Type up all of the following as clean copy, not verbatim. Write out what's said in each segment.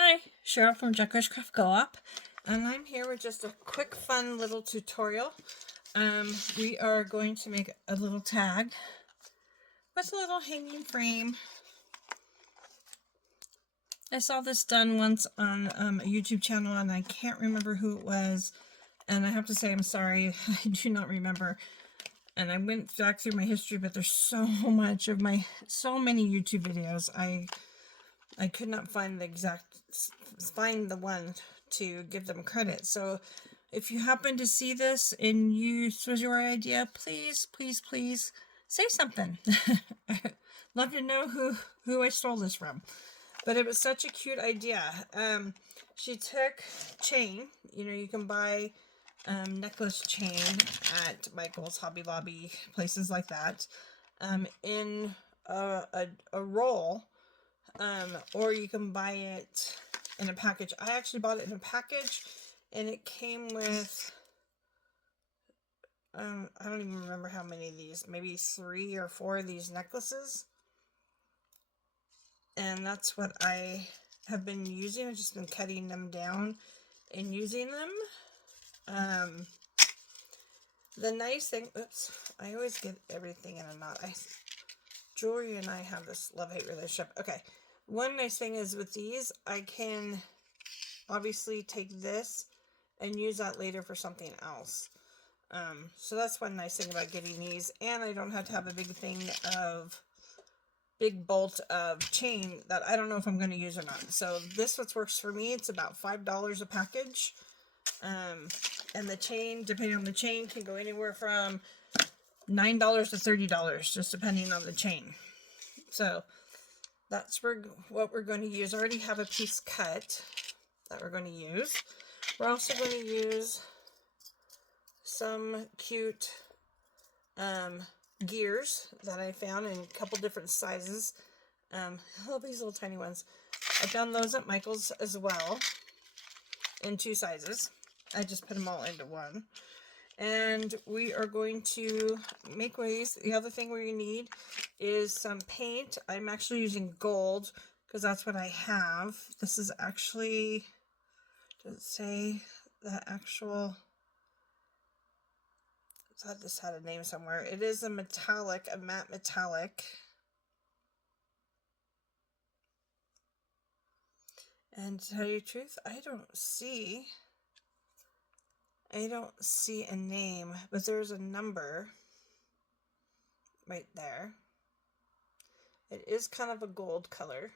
Hi, Cheryl from Sherls Crafts Co-op, and I'm here with just a quick fun little tutorial. We are going to make a little tag with a little hanging frame. I saw this done once on a YouTube channel and I can't remember who it was, and I have to say I'm sorry, I do not remember. And I went back through my history, but there's so many YouTube videos. I could not find the one to give them credit. So if you happen to see this and this was your idea, please say something. I'd love to know who I stole this from. But it was such a cute idea. She took chain. You can buy necklace chain at Michael's, Hobby Lobby, places like that, in a roll. Or you can buy it in a package. I actually bought it in a package, and it came with, I don't even remember how many of these, maybe 3 or 4 of these necklaces. And that's what I have been using. I've just been cutting them down and using them. The nice thing, oops, I always get everything in a knot. Jewelry and I have this love-hate relationship. Okay. One nice thing is with these, I can obviously take this and use that later for something else. So that's one nice thing about getting these. And I don't have to have a big bolt of chain that I don't know if I'm going to use or not. So this what works for me. It's about $5 a package. And the chain, depending on the chain, can go anywhere from $9 to $30, just depending on the chain. So that's what we're going to use. I already have a piece cut that we're going to use. We're also going to use some cute gears that I found in a couple different sizes. I love these little tiny ones. I found those at Michael's as well in 2 sizes. I just put them all into one. And we are going to make ways. The other thing we need is some paint. I'm actually using gold because that's what I have. This is actually, does it say the actual, I thought this had a name somewhere. It is a matte metallic. And to tell you the truth, I don't see a name, but there's a number right there. It is kind of a gold color,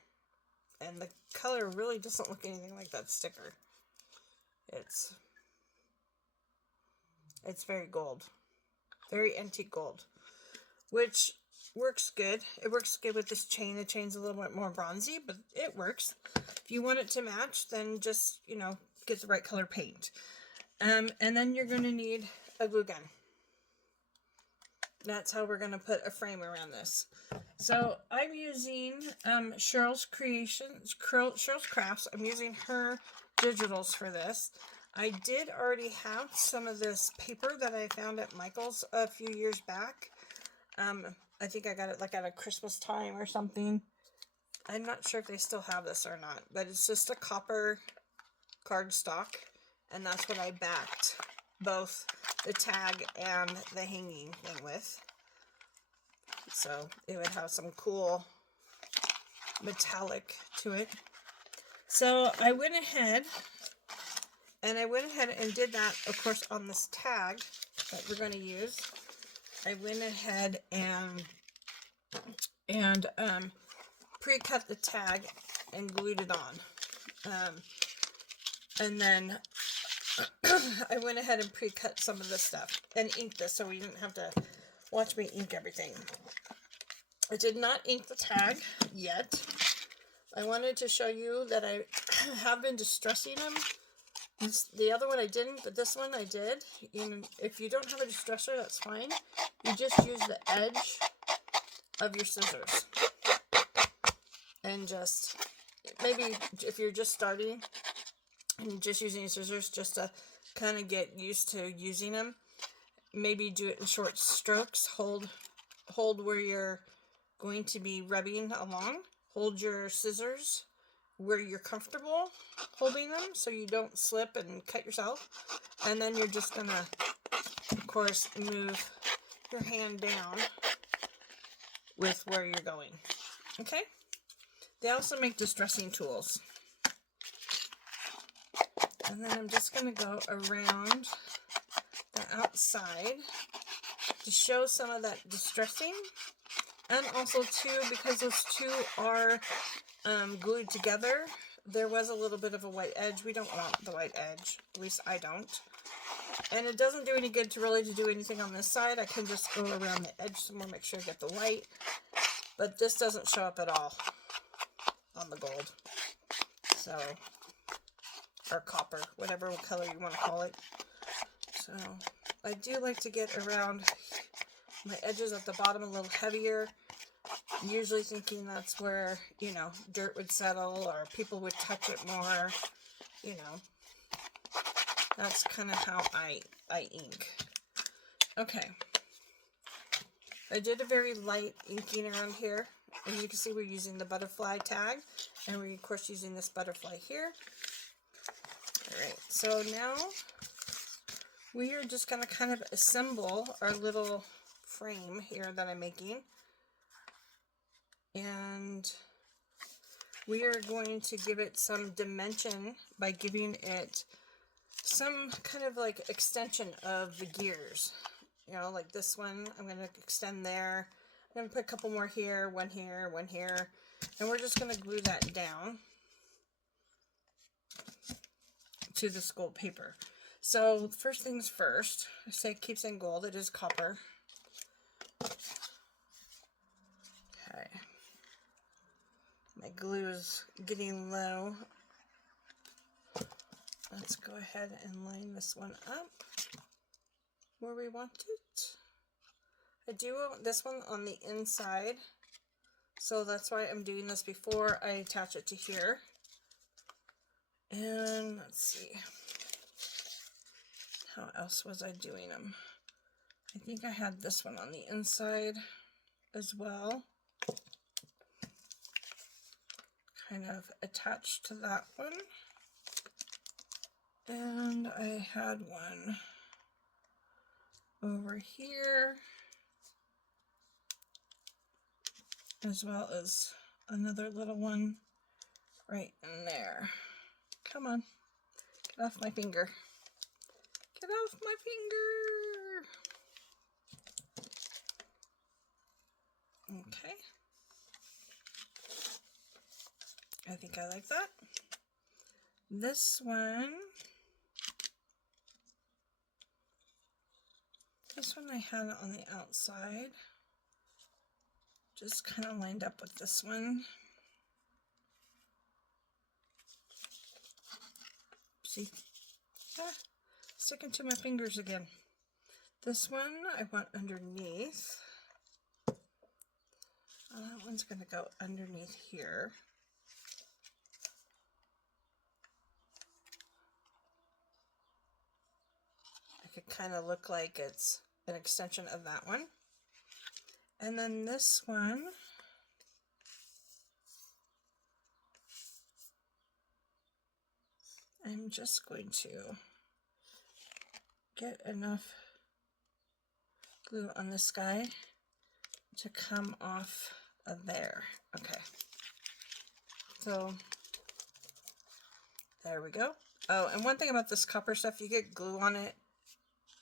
and the color really doesn't look anything like that sticker. It's very gold, very antique gold, which works good. It works good with this chain. The chain's a little bit more bronzy, but it works. If you want it to match, then just, get the right color paint. And then you're going to need a glue gun. That's how we're going to put a frame around this. So I'm using Sherls Crafts. I'm using her digitals for this. I did already have some of this paper that I found at Michael's a few years back. I think I got it like at a Christmas time or something. I'm not sure if they still have this or not, but it's just a copper cardstock. And that's what I backed both the tag and the hanging thing with. So it would have some cool metallic to it. So I went ahead and did that, of course, on this tag that we're going to use. I went ahead and pre-cut the tag and glued it on. And then I went ahead and pre-cut some of this stuff and inked this so we didn't have to watch me ink everything. I did not ink the tag yet. I wanted to show you that I have been distressing them. The other one I didn't, but this one I did. If you don't have a distresser, that's fine. You just use the edge of your scissors. And just, maybe if you're just starting, and just using scissors just to kind of get used to using them. Maybe do it in short strokes. Hold where you're going to be rubbing along. Hold your scissors where you're comfortable holding them so you don't slip and cut yourself. And then you're just gonna, of course, move your hand down with where you're going. Okay? They also make distressing tools. And then I'm just going to go around the outside to show some of that distressing. And also, too, because those two are glued together, there was a little bit of a white edge. We don't want the white edge. At least I don't. And it doesn't do any good to really do anything on this side. I can just go around the edge some more, make sure I get the white. But this doesn't show up at all on the gold. So, or copper, whatever color you want to call it. So, I do like to get around my edges at the bottom a little heavier. Usually thinking that's where, you know, dirt would settle or people would touch it more, you know. That's kind of how I ink. Okay. I did a very light inking around here. As you can see, we're using the butterfly tag. And we're, of course, using this butterfly here. Alright, so now we are just going to kind of assemble our little frame here that I'm making. And we are going to give it some dimension by giving it some kind of like extension of the gears. You know, like this one, I'm going to extend there. I'm going to put a couple more here, one here, one here. And we're just going to glue that down to this gold paper. So, first things first, I say keep saying gold, it is copper. Okay. My glue is getting low. Let's go ahead and line this one up where we want it. I do want this one on the inside, so that's why I'm doing this before I attach it to here. And let's see, how else was I doing them? I think I had this one on the inside as well, kind of attached to that one. And I had one over here, as well as another little one right in there. Come on, get off my finger. Get off my finger. Okay. I think I like that. This one I had on the outside. Just kind of lined up with this one. See? Ah, sticking to my fingers again. This one I want underneath. That one's going to go underneath here. It could kind of look like it's an extension of that one. And then this one, I'm just going to get enough glue on this guy to come off of there. Okay. So, there we go. Oh, and one thing about this copper stuff, you get glue on it,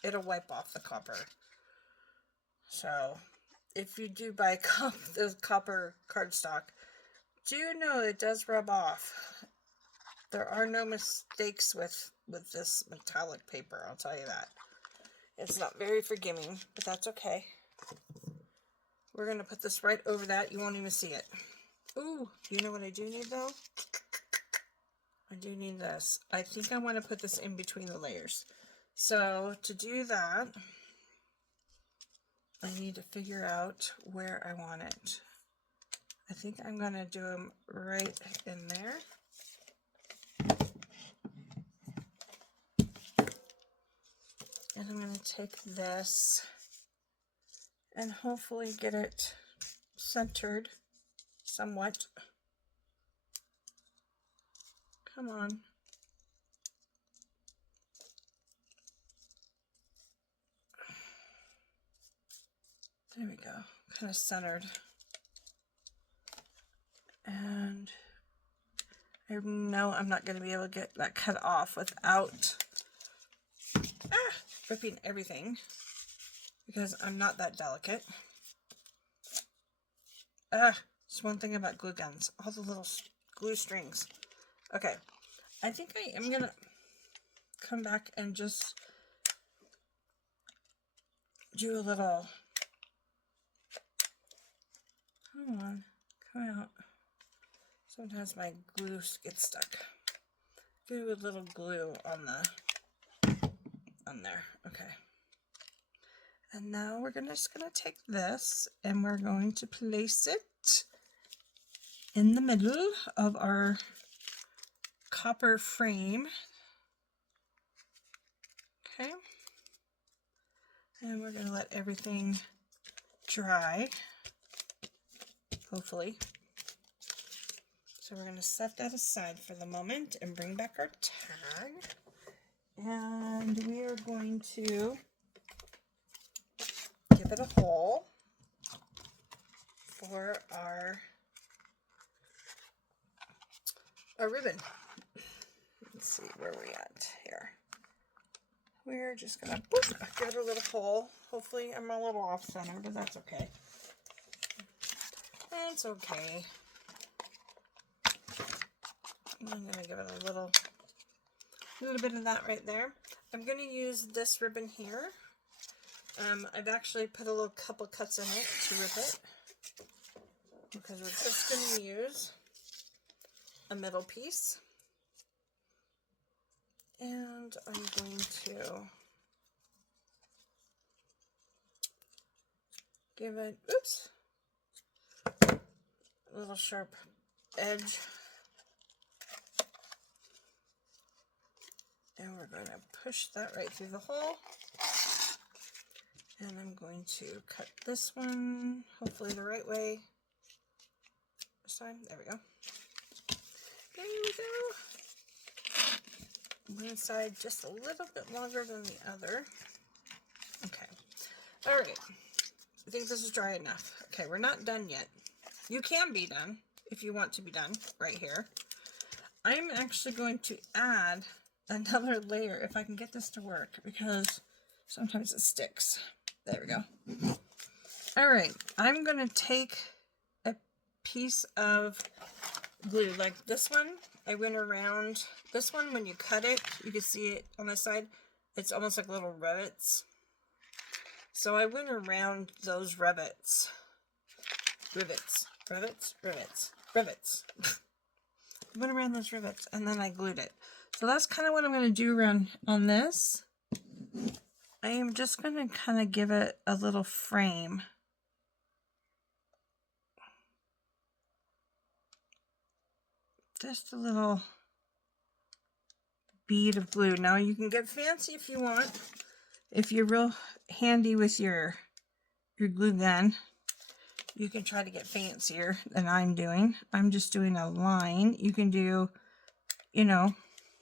it'll wipe off the copper. So, if you do buy the copper cardstock, do know it does rub off. There are no mistakes with this metallic paper, I'll tell you that. It's not very forgiving, but that's okay. We're going to put this right over that. You won't even see it. Ooh, you know what I do need though? I do need this. I think I want to put this in between the layers. So to do that, I need to figure out where I want it. I think I'm going to do them right in there. And I'm going to take this and hopefully get it centered somewhat. Come on. There we go. Kind of centered. And I know I'm not going to be able to get that cut off without ripping everything, because I'm not that delicate. It's one thing about glue guns, all the little glue strings. Okay, I think I am going to come back and just do a little, come on, come out. Sometimes my glue gets stuck. Do a little glue on there. Okay. And now we're just gonna take this and we're going to place it in the middle of our copper frame. Okay. And we're gonna let everything dry, hopefully. So we're going to set that aside for the moment and bring back our tag. And we are going to give it a hole for our ribbon. Let's see, where we're at here. We're just going to give it a little hole. Hopefully I'm a little off center, but that's okay. That's okay. I'm going to give it a little bit of that right there. I'm going to use this ribbon here. I've actually put a little couple cuts in it to rip it, because we're just going to use a middle piece. And I'm going to give it, a little sharp edge. And we're going to push that right through the hole. And I'm going to cut this one, hopefully the right way. This time, there we go. There we go. One side just a little bit longer than the other. Okay. All right. I think this is dry enough. Okay, we're not done yet. You can be done if you want to be done right here. I'm actually going to add another layer if I can get this to work, because sometimes it sticks. There we go. All right, I'm going to take a piece of glue like this one. I went around this one. When you cut it, you can see it on the side. It's almost like little rivets. So I went around those rivets. Rivets. I went around those rivets and then I glued it. So that's kind of what I'm going to do around on this. I am just going to kind of give it a little frame. Just a little bead of glue. Now you can get fancy if you want. If you're real handy with your glue gun, you can try to get fancier than I'm doing. I'm just doing a line. You can do, you know,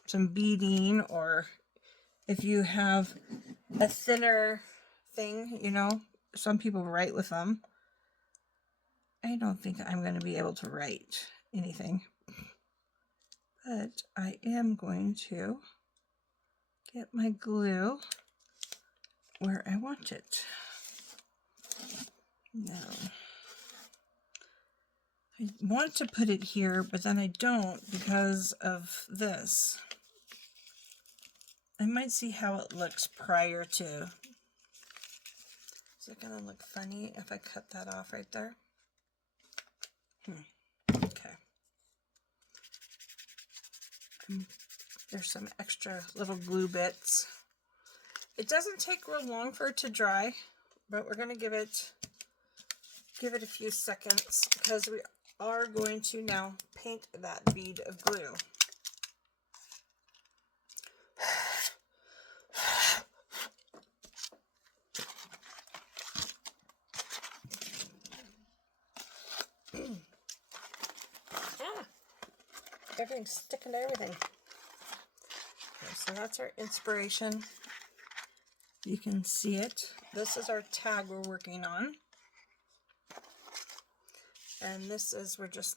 some beading, or if you have a thinner thing, you know, some people write with them. I don't think I'm going to be able to write anything, but I am going to get my glue where I want it. Now, I want to put it here, but then I don't because of this. I might see how it looks prior to. Is it going to look funny if I cut that off right there? Okay. There's some extra little glue bits. It doesn't take real long for it to dry, but we're going to give it a few seconds, because we are going to now paint that bead of glue. everything's sticking to everything. Okay, so that's our inspiration. You can see it. This is our tag we're working on. And this is, we're just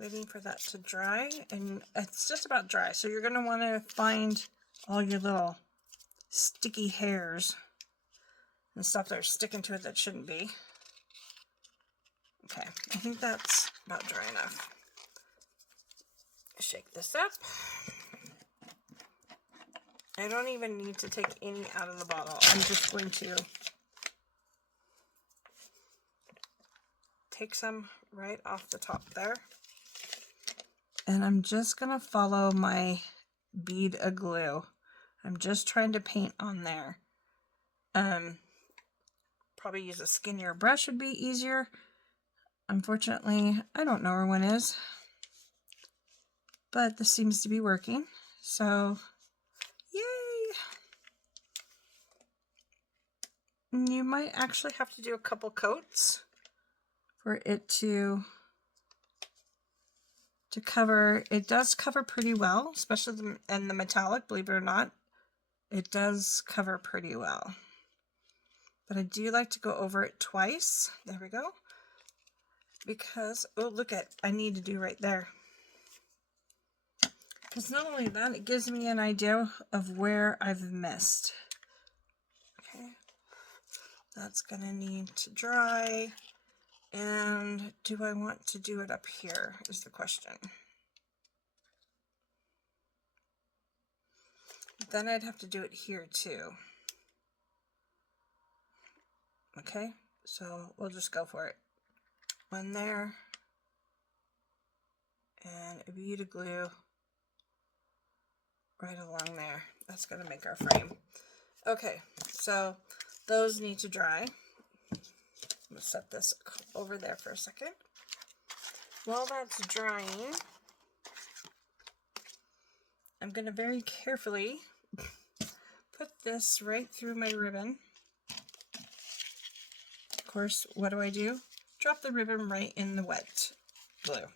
waiting for that to dry. And it's just about dry. So you're going to want to find all your little sticky hairs and stuff that are sticking to it that shouldn't be. Okay, I think that's about dry enough. Shake this up. I don't even need to take any out of the bottle. I'm just going to take some right off the top there. And I'm just going to follow my bead of glue. I'm just trying to paint on there. Probably use a skinnier brush would be easier. Unfortunately, I don't know where one is. But this seems to be working. So, yay! You might actually have to do a couple coats for it to cover. It does cover pretty well, especially in the metallic, believe it or not. It does cover pretty well. But I do like to go over it twice. There we go. Because, oh, look at, I need to do right there. Because not only that, it gives me an idea of where I've missed. Okay. That's going to need to dry. And do I want to do it up here is the question. Then I'd have to do it here too. Okay, so we'll just go for it. One there. And a bead of glue right along there. That's going to make our frame. Okay, so those need to dry. I'm going to set this over there for a second. While that's drying, I'm going to very carefully put this right through my ribbon. Of course, what do? Drop the ribbon right in the wet glue.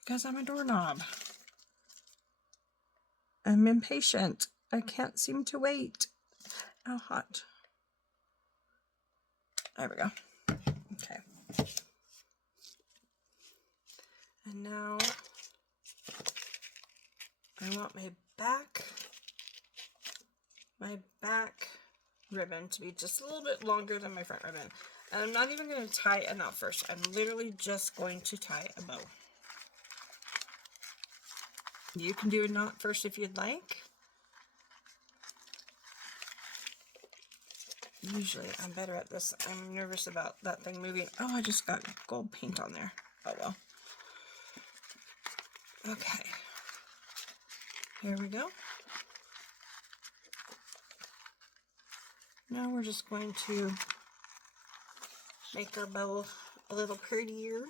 Because I'm a doorknob. I'm impatient. I can't seem to wait. How hot. There we go. Okay. And now I want my back ribbon to be just a little bit longer than my front ribbon. And I'm not even going to tie a knot first. I'm literally just going to tie a bow. You can do a knot first if you'd like. Usually I'm better at this. I'm nervous about that thing moving. Oh, I just got gold paint on there. Oh well. Okay. Here we go. Now we're just going to make our bow a little prettier.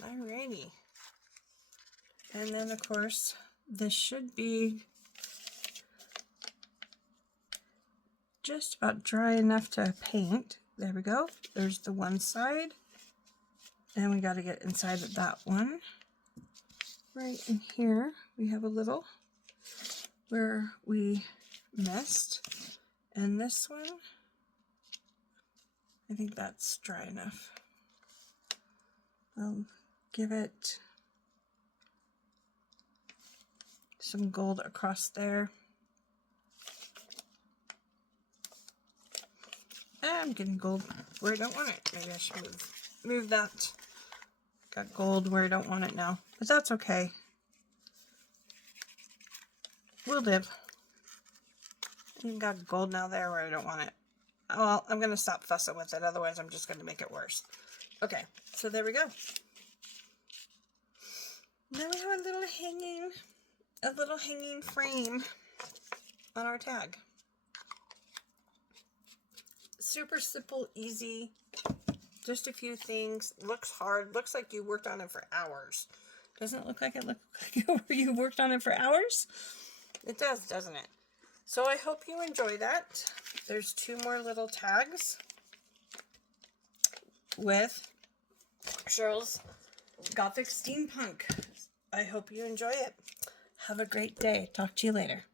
Alrighty. And then, of course, this should be just about dry enough to paint. There we go. There's the one side. And we got to get inside of that one. Right in here, we have a little where we missed. And this one, I think that's dry enough. I'll give it some gold across there. I'm getting gold where I don't want it. Maybe I should move that. Got gold where I don't want it now. But that's okay. We'll live. I've got gold now there where I don't want it. Oh, well, I'm going to stop fussing with it. Otherwise, I'm just going to make it worse. Okay, so there we go. Now we have a little hanging frame on our tag. Super simple, easy, just a few things. Looks hard. Looks like you worked on it for hours. Doesn't it look like you worked on it for hours? It does, doesn't it? So I hope you enjoy that. There's 2 more little tags with Sherls Gothic Steampunk. I hope you enjoy it. Have a great day. Talk to you later.